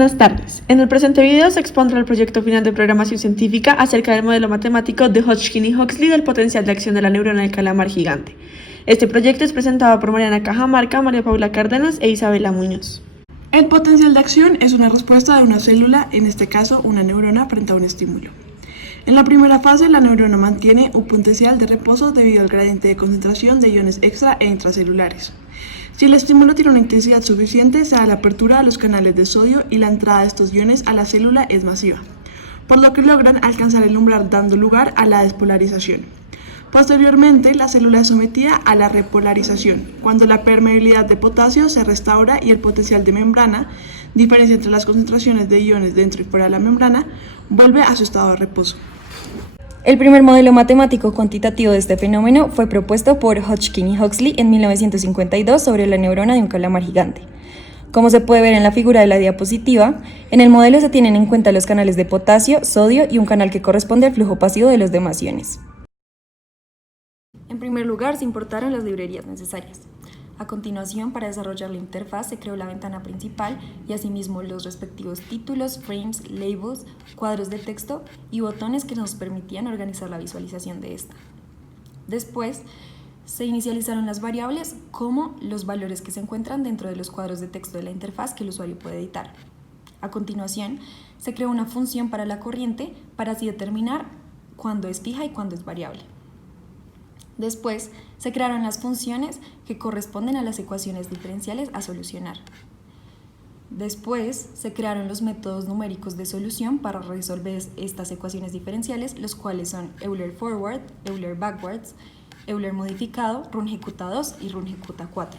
Buenas tardes. En el presente video se expondrá el proyecto final de programación científica acerca del modelo matemático de Hodgkin y Huxley del potencial de acción de la neurona del calamar gigante. Este proyecto es presentado por Mariana Cajamarca, María Paula Cárdenas e Isabela Muñoz. El potencial de acción es una respuesta de una célula, en este caso una neurona, frente a un estímulo. En la primera fase, la neurona mantiene un potencial de reposo debido al gradiente de concentración de iones extra e intracelulares. Si el estímulo tiene una intensidad suficiente, se da la apertura a los canales de sodio y la entrada de estos iones a la célula es masiva, por lo que logran alcanzar el umbral dando lugar a la despolarización. Posteriormente, la célula es sometida a la repolarización, cuando la permeabilidad de potasio se restaura y el potencial de membrana, diferencia entre las concentraciones de iones dentro y fuera de la membrana, vuelve a su estado de reposo. El primer modelo matemático cuantitativo de este fenómeno fue propuesto por Hodgkin y Huxley en 1952 sobre la neurona de un calamar gigante. Como se puede ver en la figura de la diapositiva, en el modelo se tienen en cuenta los canales de potasio, sodio y un canal que corresponde al flujo pasivo de los demás iones. En primer lugar, se importaron las librerías necesarias. A continuación, para desarrollar la interfaz, se creó la ventana principal y asimismo los respectivos títulos, frames, labels, cuadros de texto y botones que nos permitían organizar la visualización de esta. Después, se inicializaron las variables como los valores que se encuentran dentro de los cuadros de texto de la interfaz que el usuario puede editar. A continuación, se creó una función para la corriente para así determinar cuándo es fija y cuándo es variable. Después, se crearon las funciones que corresponden a las ecuaciones diferenciales a solucionar. Después, se crearon los métodos numéricos de solución para resolver estas ecuaciones diferenciales, los cuales son Euler Forward, Euler Backwards, Euler modificado, Runge-Kutta2 y Runge-Kutta4.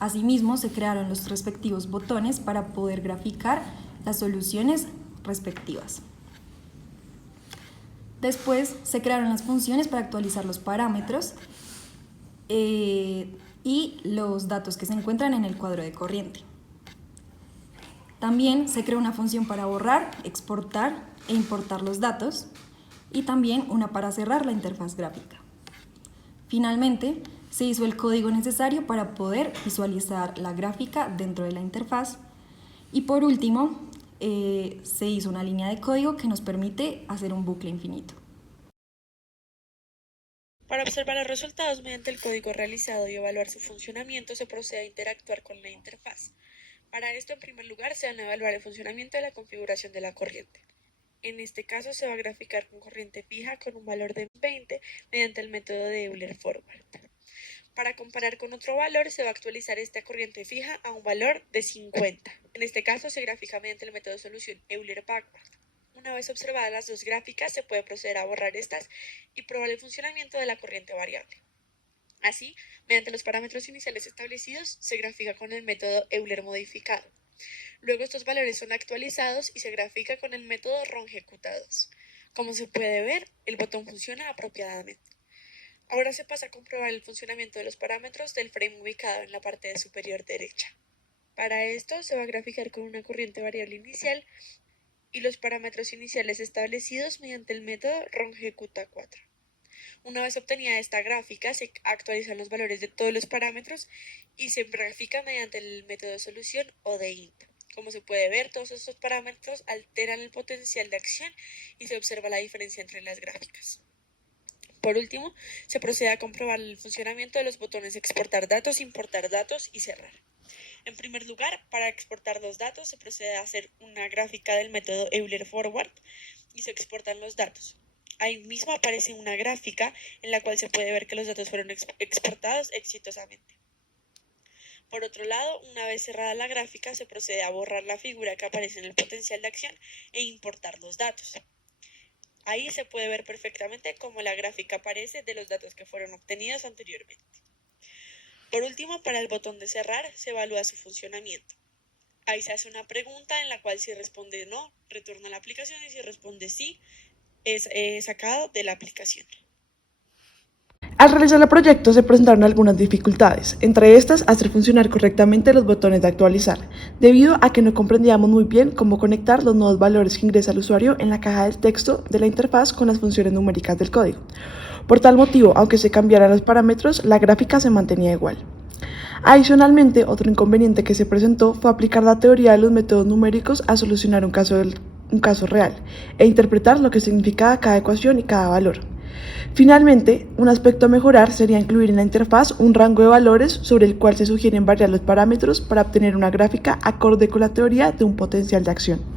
Asimismo, se crearon los respectivos botones para poder graficar las soluciones respectivas. Después se crearon las funciones para actualizar los parámetros y los datos que se encuentran en el cuadro de corriente. También se creó una función para borrar, exportar e importar los datos y también una para cerrar la interfaz gráfica. Finalmente, se hizo el código necesario para poder visualizar la gráfica dentro de la interfaz y por último, se hizo una línea de código que nos permite hacer un bucle infinito. Para observar los resultados mediante el código realizado y evaluar su funcionamiento, se procede a interactuar con la interfaz. Para esto, en primer lugar, se van a evaluar el funcionamiento de la configuración de la corriente. En este caso, se va a graficar con corriente fija con un valor de 20 mediante el método de Euler Forward. Para comparar con otro valor, se va a actualizar esta corriente fija a un valor de 50. En este caso, se grafica mediante el método de solución Euler Backward. Una vez observadas las dos gráficas, se puede proceder a borrar estas y probar el funcionamiento de la corriente variable. Así, mediante los parámetros iniciales establecidos, se grafica con el método Euler modificado. Luego estos valores son actualizados y se grafica con el método Runge-Kutta2. Como se puede ver, el botón funciona apropiadamente. Ahora se pasa a comprobar el funcionamiento de los parámetros del frame ubicado en la parte superior derecha. Para esto se va a graficar con una corriente variable inicial y los parámetros iniciales establecidos mediante el método Runge-Kutta4. Una vez obtenida esta gráfica, se actualizan los valores de todos los parámetros y se grafica mediante el método de solución o de int. Como se puede ver, todos estos parámetros alteran el potencial de acción y se observa la diferencia entre las gráficas. Por último, se procede a comprobar el funcionamiento de los botones exportar datos, importar datos y cerrar. En primer lugar, para exportar los datos se procede a hacer una gráfica del método Euler Forward y se exportan los datos. Ahí mismo aparece una gráfica en la cual se puede ver que los datos fueron exportados exitosamente. Por otro lado, una vez cerrada la gráfica, se procede a borrar la figura que aparece en el potencial de acción e importar los datos. Ahí se puede ver perfectamente cómo la gráfica aparece de los datos que fueron obtenidos anteriormente. Por último, para el botón de cerrar, se evalúa su funcionamiento. Ahí se hace una pregunta en la cual si responde no, retorna la aplicación y si responde sí, es sacado de la aplicación. Al realizar el proyecto se presentaron algunas dificultades, entre estas hacer funcionar correctamente los botones de actualizar, debido a que no comprendíamos muy bien cómo conectar los nuevos valores que ingresa el usuario en la caja del texto de la interfaz con las funciones numéricas del código. Por tal motivo, aunque se cambiaran los parámetros, la gráfica se mantenía igual. Adicionalmente, otro inconveniente que se presentó fue aplicar la teoría de los métodos numéricos a solucionar un caso real e interpretar lo que significaba cada ecuación y cada valor. Finalmente, un aspecto a mejorar sería incluir en la interfaz un rango de valores sobre el cual se sugieren variar los parámetros para obtener una gráfica acorde con la teoría de un potencial de acción.